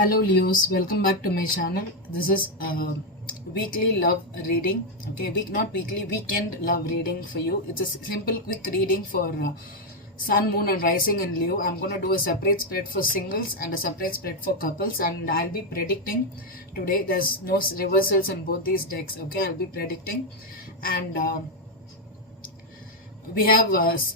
Hello Leos, welcome back to my channel. This is weekly love reading. Okay, not weekly, weekend love reading for you. It's a simple quick reading for sun, moon and rising in Leo. I'm going to do a separate spread for singles and a separate spread for couples, and I'll be predicting today. There's no reversals in both these decks. Okay, I'll be predicting, and we have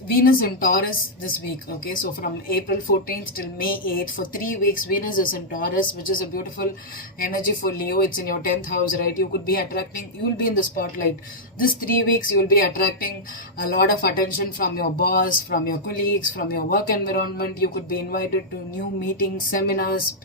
Venus in Taurus this week. Okay, so from April 14th till May 8th, for 3 weeks Venus is in Taurus, which is a beautiful energy for Leo. It's in your 10th house, right? You could be attracting, you will be in the spotlight this 3 weeks. You will be attracting a lot of attention from your boss, from your colleagues, from your work environment. You could be invited to new meetings, seminars,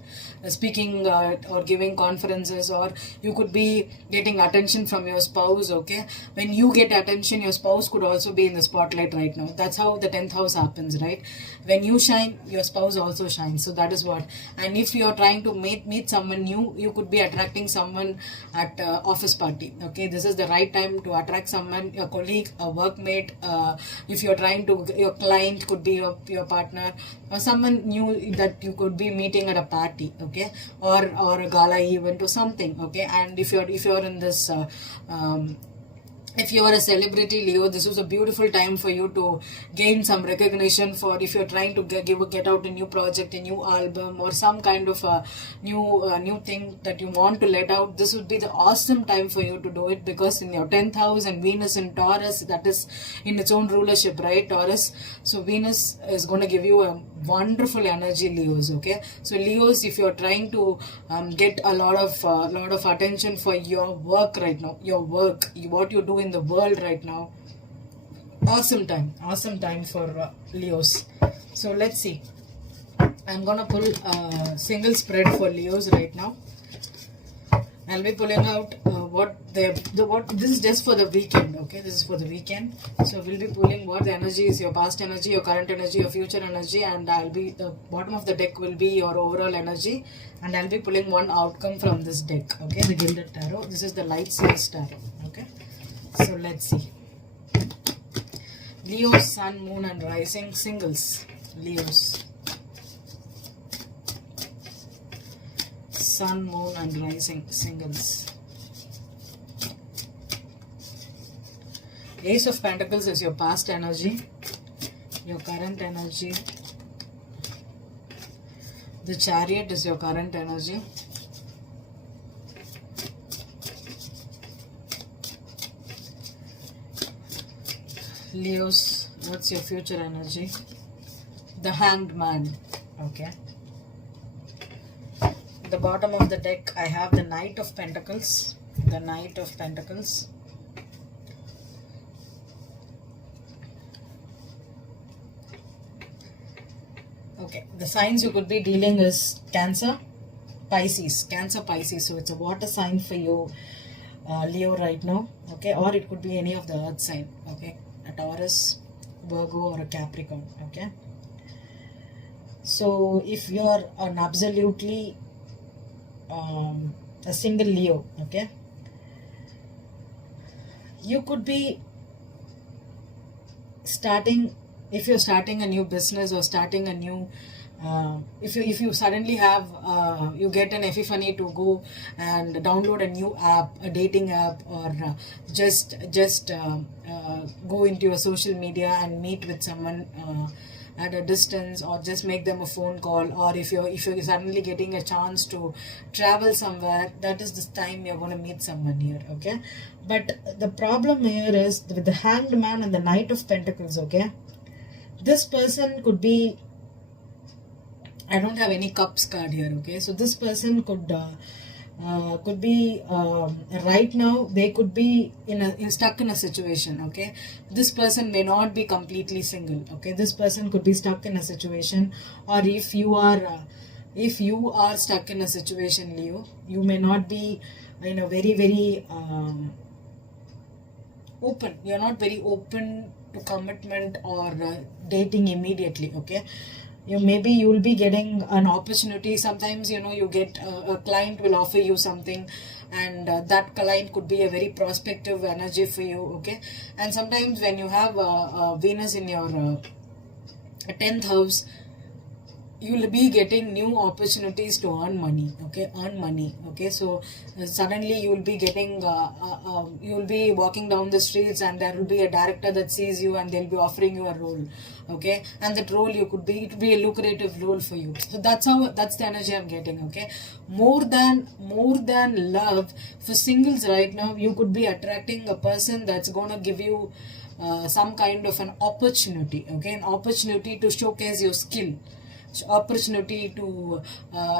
speaking or giving conferences, or you could be getting attention from your spouse. Okay, when you get attention, your spouse could also be in the spotlight right now. That's how the 10th house happens, right? When you shine, your spouse also shines. So that is what. And if you're trying to meet someone new, you could be attracting someone at office party. Okay, this is the right time to attract someone, your colleague, a workmate. If you're trying to, your client could be your partner, or someone new that you could be meeting at a party. Okay, or a gala event or something. Okay, and if you're in this if you are a celebrity, Leo, this was a beautiful time for you to gain some recognition. For if you're trying to get out a new project, a new album, or some kind of a new thing that you want to let out, this would be the awesome time for you to do it, because in your 10th house and Venus in Taurus, that is in its own rulership, right? Taurus. So Venus is going to give you a wonderful energy, Leos. Okay, so Leos, if you're trying to get a lot of attention for your work right now, your work, what you do in the world right now, awesome time for Leos. So let's see. I'm gonna pull a single spread for Leos right now. I'll be pulling out what this is just for the weekend. Okay, this is for the weekend. So we'll be pulling what the energy is, your past energy, your current energy, your future energy, and the bottom of the deck will be your overall energy, and I'll be pulling one outcome from this deck. Okay, the Gilded Tarot. This is the Light Seals Tarot. Okay, so let's see. Leo, Sun, Moon and Rising singles. Leos. Sun, Moon and Rising singles. Ace of Pentacles is your past energy, your current energy. The Chariot is your current energy. Leos, what's your future energy? The Hanged Man. Okay. The bottom of the deck, I have the Knight of Pentacles. The Knight of Pentacles. Okay, the signs you could be dealing is Cancer, Pisces. Cancer, Pisces. So it's a water sign for you, Leo, right now. Okay, or it could be any of the earth sign. Okay, a Taurus, Virgo or a Capricorn. Okay. So if you're an absolutely a single Leo, okay, you could be starting, if you're starting a new business or starting a new if you suddenly have you get an epiphany to go and download a new app, a dating app, or just go into your social media and meet with someone at a distance, or just make them a phone call, or if you're suddenly getting a chance to travel somewhere, that is the time you're going to meet someone here. Okay, but the problem here is with the Hanged Man and the Knight of Pentacles. Okay, this person could be, I don't have any cups card here. Okay, so this person could be right now, they could be stuck in a situation. Okay, this person may not be completely single. Okay, this person could be stuck in a situation, or if you are stuck in a situation, Leo, you may not be very open. You're not very open to commitment or dating immediately. Okay, maybe you will be getting an opportunity. Sometimes you get a client will offer you something, and that client could be a very prospective energy for you. Okay, and sometimes when you have Venus in your 10th house, you'll be getting new opportunities to earn money. Okay, earn money. Okay, so suddenly you'll be getting you'll be walking down the streets and there will be a director that sees you and they'll be offering you a role. Okay, and that role you could be, it would be a lucrative role for you. So that's the energy I'm getting. Okay, more than love, for singles right now, you could be attracting a person that's gonna give you some kind of an opportunity. Okay, an opportunity to showcase your skill, opportunity to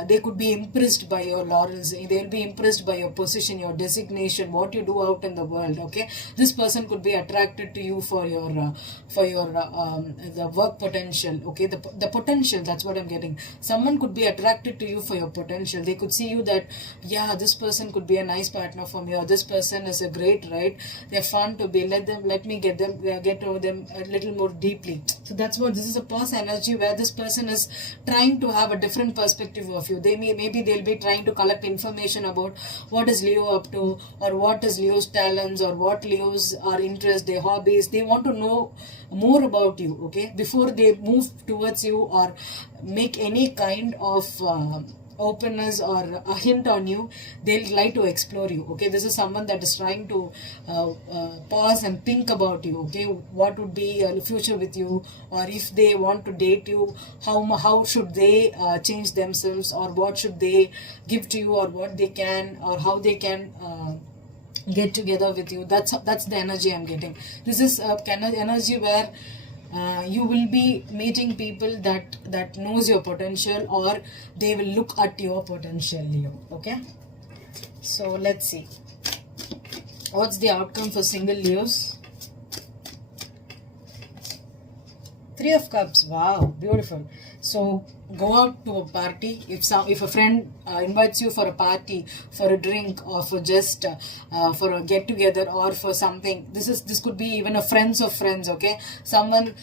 they could be impressed by your laurels, they'll be impressed by your position, your designation, what you do out in the world. Okay, this person could be attracted to you for your the work potential. Okay, the potential, that's what I'm getting. Someone could be attracted to you for your potential. They could see you that, yeah, this person could be a nice partner for me, or this person is a great, right, they're fun to be, let me get get to know them a little more deeply. So that's what this is, a pause energy where this person is trying to have a different perspective of you. Maybe they'll be trying to collect information about what is Leo up to, or what is Leo's talents, or what Leo's are interests, their hobbies. They want to know more about you. Okay, before they move towards you or make any kind of openness or a hint on you, they'll like to explore you. Okay, this is someone that is trying to pause and think about you. Okay, what would be the future with you, or if they want to date you, how should they change themselves, or what should they give to you, or what they can, or how they can get together with you. That's the energy I'm getting. This is a kind of energy where you will be meeting people that knows your potential, or they will look at your potential, Leo. Okay, so let's see what's the outcome for single Leos. 3 of Cups. Wow, beautiful. So go out to a party. If a friend invites you for a party, for a drink, or for just for a get together, or for something, this could be even a friends of friends. Okay, someone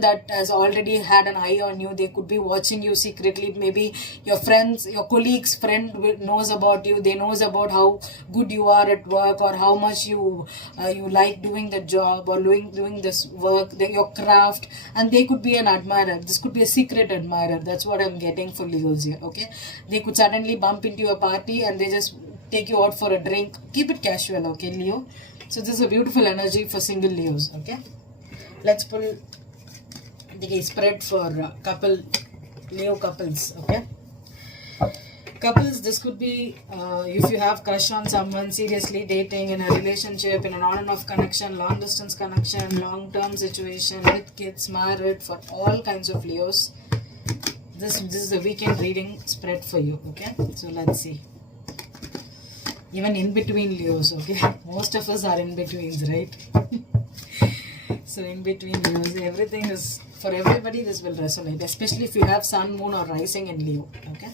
that has already had an eye on you. They could be watching you secretly. Maybe your friends, your colleagues friend knows about you. They knows about how good you are at work, or how much you like doing the job, or doing this work, your craft, and they could be an admirer. This could be a secret admirer. That's what I'm getting for Leos here. Okay, they could suddenly bump into a party and they just take you out for a drink. Keep it casual. Okay, Leo. So this is a beautiful energy for single Leos. Okay, let's pull the spread for Leo couples. Okay, couples, this could be if you have crush on someone, seriously dating, in a relationship, in an on and off connection, long distance connection, long term situation, with kids, married, for all kinds of Leos. This is a weekend reading spread for you. Okay, so let's see. Even in between Leos. Okay, most of us are in betweens, right? So in between Leos, everything is for everybody. This will resonate, especially if you have sun, moon, or rising in Leo. Okay,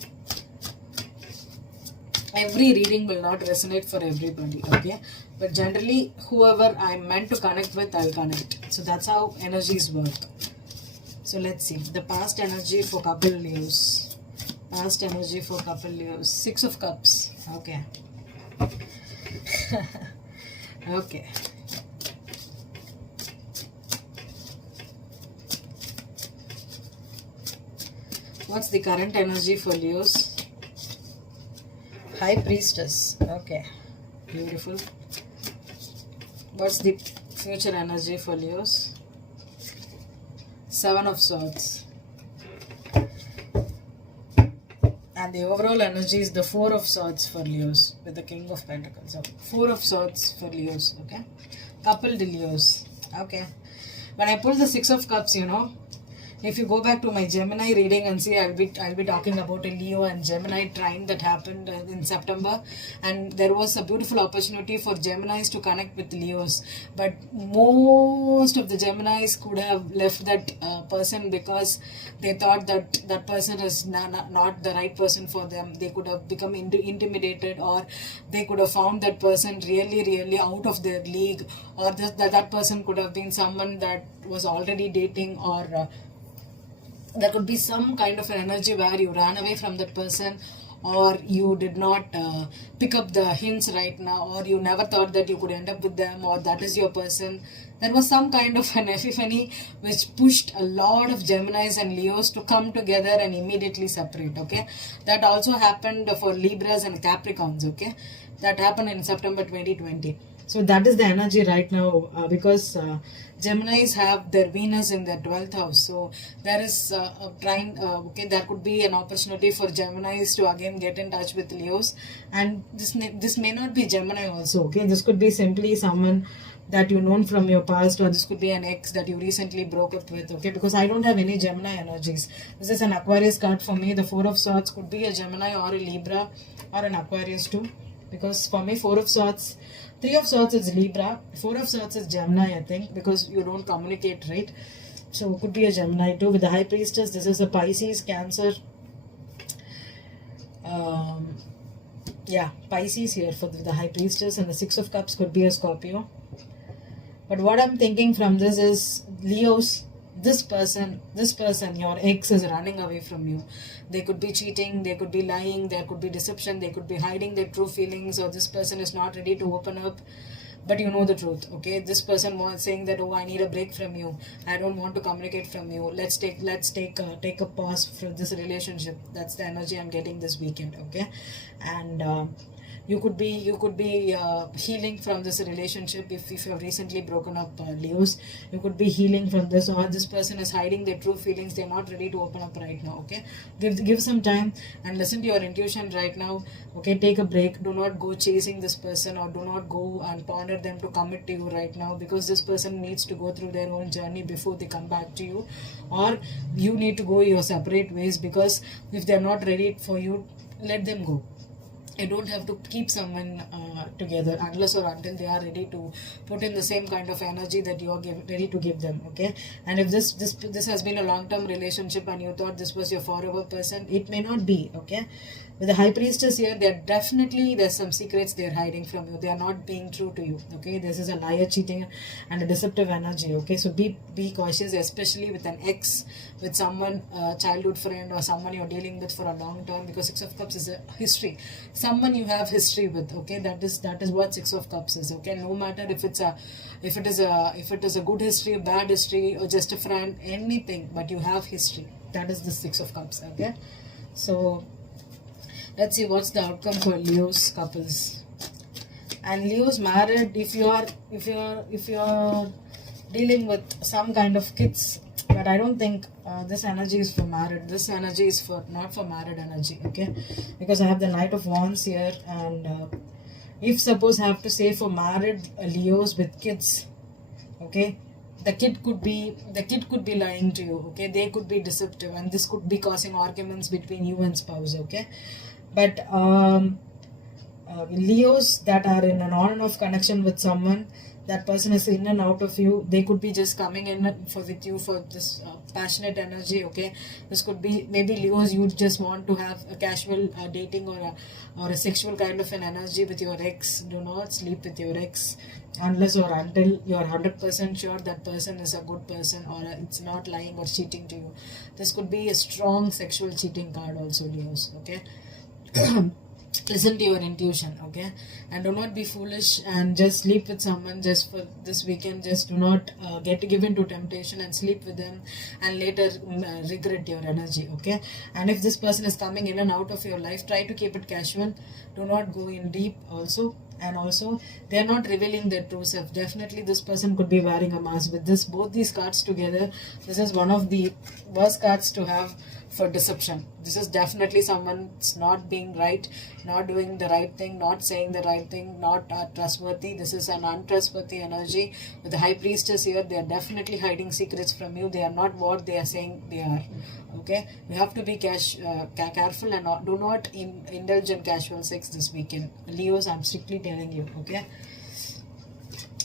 every reading will not resonate for everybody. Okay, but generally whoever I'm meant to connect with, I'll connect. So that's how energies work. So let's see the past energy for couple Leos. Past energy for couple Leos. 6 of Cups. Okay. Okay. What's the current energy for Leos? High Priestess. Okay. Beautiful. What's the future energy for Leos? 7 of Swords. And the overall energy is the 4 of Swords for Leos with the King of Pentacles. So 4 of Swords for Leos. Okay. Coupled Leos. Okay. When I pull the 6 of Cups, if you go back to my Gemini reading and see, I'll be talking about a Leo and Gemini trine that happened in September, and there was a beautiful opportunity for Geminis to connect with Leos, but most of the Geminis could have left that person because they thought that that person is not the right person for them. They could have become intimidated, or they could have found that person really, really out of their league, or that person could have been someone that was already dating, or there could be some kind of an energy where you ran away from that person, or you did not pick up the hints right now, or you never thought that you could end up with them, or that is your person. there was some kind of an epiphany which pushed a lot of Geminis and Leos to come together and immediately separate. Okay, that also happened for Libras and Capricorns. Okay, that happened in September 2020. So that is the energy right now, because Geminis have their Venus in their 12th house. So there is a trying, okay, there could be an opportunity for Geminis to again get in touch with Leos. And this may not be Gemini also, okay. This could be simply someone that you known from your past, or this could be an ex that you recently broke up with, okay. Because I don't have any Gemini energies. This is an Aquarius card for me. The Four of Swords could be a Gemini or a Libra or an Aquarius too. Because for me, Four of Swords, Three of Swords is Libra, Four of Swords is Gemini, I think, because you don't communicate, right? So it could be a Gemini too. With the High Priestess, this is a Pisces, Cancer. Pisces here for the High Priestess, and the Six of Cups could be a Scorpio. But what I'm thinking from this is, Leos, this person, your ex is running away from you. They could be cheating, they could be lying, there could be deception, they could be hiding their true feelings, or this person is not ready to open up. But you know the truth, okay. This person was saying that, oh, I need a break from you, I don't want to communicate from you, let's take a pause from this relationship. That's the energy I'm getting this weekend, okay. And you could be healing from this relationship. If you have recently broken up, Leos, you could be healing from this, or this person is hiding their true feelings, they're not ready to open up right now, okay. Give some time and listen to your intuition right now, okay. Take a break, do not go chasing this person, or do not go and ponder them to commit to you right now, because this person needs to go through their own journey before they come back to you, or you need to go your separate ways, because if they're not ready for you, let them go. You don't have to keep someone together unless or until they are ready to put in the same kind of energy that you are ready to give them, okay. And if this has been a long-term relationship and you thought this was your forever person, it may not be, okay. With the High Priestess here, there's some secrets they're hiding from you. They are not being true to you, okay. This is a liar, cheating, and a deceptive energy, okay. So be cautious, especially with an ex, with someone, childhood friend, or someone you're dealing with for a long term, because Six of Cups is a history, someone you have history with, okay. That is what Six of Cups is, okay. No matter if it is a good history, a bad history, or just a friend, anything, but you have history. That is the Six of Cups, okay. So let's see what's the outcome for Leo's couples. And Leo's married, if you are dealing with some kind of kids, but I don't think this energy is for married. This energy is not for married energy, okay. Because I have the Knight of Wands here, and if suppose I have to say for married Leos with kids, okay, the kid could be lying to you, okay. They could be deceptive, and this could be causing arguments between you and spouse, okay. But Leos that are in an on and off connection with someone, that person is in and out of you. They could be just coming in with you for this passionate energy, okay. This could be maybe Leos, you just want to have a casual dating or a sexual kind of an energy with your ex. Do not sleep with your ex unless or until you are 100% sure that person is a good person, or it's not lying or cheating to you. This could be a strong sexual cheating card also, Leos, okay. Listen to your intuition, okay. And do not be foolish and just sleep with someone just for this weekend. Just do not get given to temptation and sleep with them and later regret your energy, okay. And if this person is coming in and out of your life, try to keep it casual. Do not go in deep also. And also, they are not revealing their true self. Definitely this person could be wearing a mask. With both these cards together, this is one of the worst cards to have for deception. This is definitely someone's not being right, not doing the right thing, not saying the right thing, not trustworthy. This is an untrustworthy energy. With the High Priestess here, they are definitely hiding secrets from you. They are not what they are saying they are, okay. You have to be careful and do not indulge in casual sex this weekend, Leos. I'm strictly telling you, okay.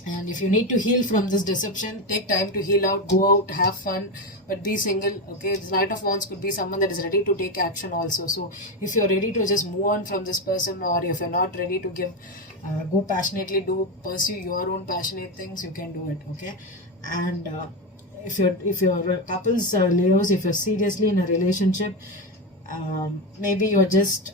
And if you need to heal from this deception, take time to heal out, go out, have fun, but be single, okay. This Knight of Wands could be someone that is ready to take action also. So if you're ready to just move on from this person, or if you're not ready to go passionately, pursue your own passionate things, you can do it, okay. And if you're couples, Leos, if you're seriously in a relationship, Maybe you're just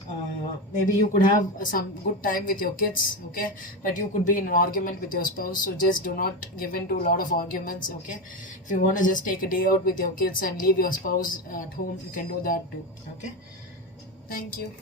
maybe you could have some good time with your kids, okay, but you could be in an argument with your spouse. So just do not give in to a lot of arguments, okay. If you want to just take a day out with your kids and leave your spouse at home, you can do that too, okay. Thank you.